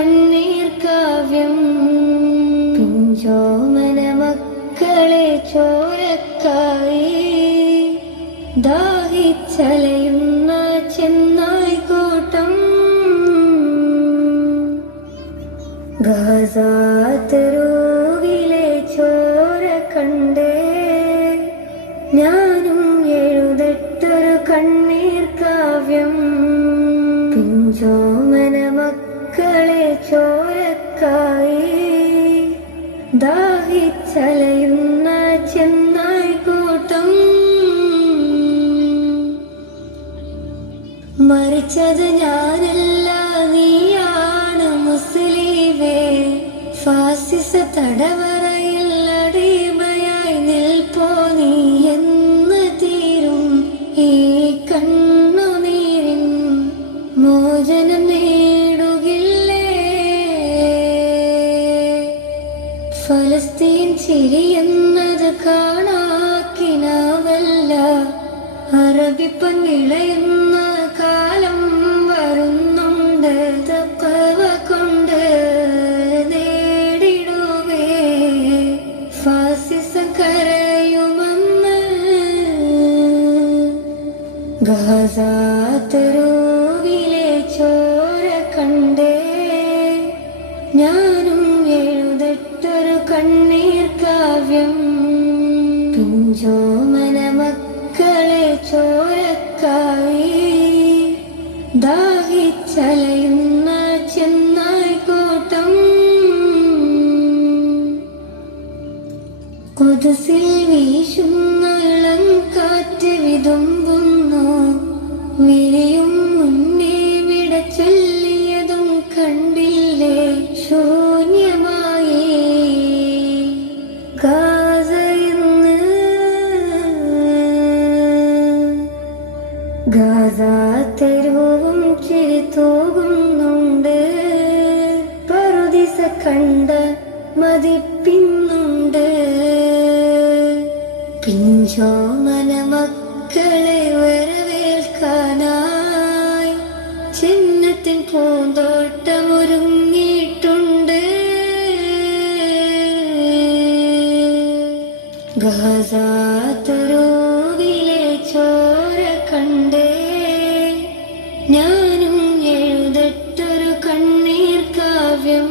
കണ്ണീർ കാവ്യം. പിഞ്ചോമന മക്കളെ ചോരക്കായി ദാഹിച്ചലയുന്ന ചെന്നായ്ക്കൂട്ടം. ഗാസാ തെരുവിലെ ചോര കണ്ടേ ഞാനും എഴുതട്ടൊരു കണ്ണീർ കാവ്യം. പിഞ്ചോമന മക്കളെ ചോരക്കായി ദാഹിച്ചലയുന്ന ചെന്നായ്ക്കൂട്ടം. മരിച്ചത് ഞാനല്ല നീയാണ് മുസ്ലിമേ. ഫാസിസ തടവറയിൽ അടിമയായി നിൽപ്പോ നീ എന്ന് തീരും ഈ കണ്ണുനീരിൻ മോചനം നേടുകില്ലേ. ഫലസ്തീൻ ചിരിയെന്നത് കാണാക്കിനാവല്ല. അറബിപ്പൻ വിളയുന്ന കാലം വരുന്നുണ്ട്. തഖ്വ കൊണ്ട് നേടിടുവേ ഫാസിസം കരയുമെന്ന്. ഗാസാ തെരുവിലെ ചോര കണ്ടേ ഞാനും എഴുതട്ടൊരു കണ്ണീർ കാവ്യം. പിഞ്ചോമന മക്കളെ ചോരക്കായി ദാഹിച്ചലയുന്ന ചെന്നായ്ക്കൂട്ടം. ഖുദ്സിൽ വീശുന്ന ഇളം കാറ്റ് വിതുമ്പുന്നു. വിരിയും മുന്നേ വിട ചൊല്ലിയതും കണ്ടില്ലേ ശൂന്യമായി ഗാസയിന്ന്. ഗാസാ തെരുവും ചിരി തൂകുന്നുണ്ട്. പറുദിസ കണ്ട മതിപ്പിന്നുണ്ട്. പിഞ്ചോമന മക്കളെ വരവേൽക്കാനായി ചിഹ്നത്തിൻ പൂന്തോട്ടമൊരുങ്ങിയിട്ടുണ്ട്. ഗാസാ തെരുവിലെ ചോര കണ്ടേ ഞാനും എഴുതട്ടൊരു കണ്ണീർ കാവ്യം.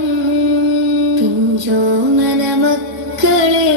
പിഞ്ചോമന മക്കളെ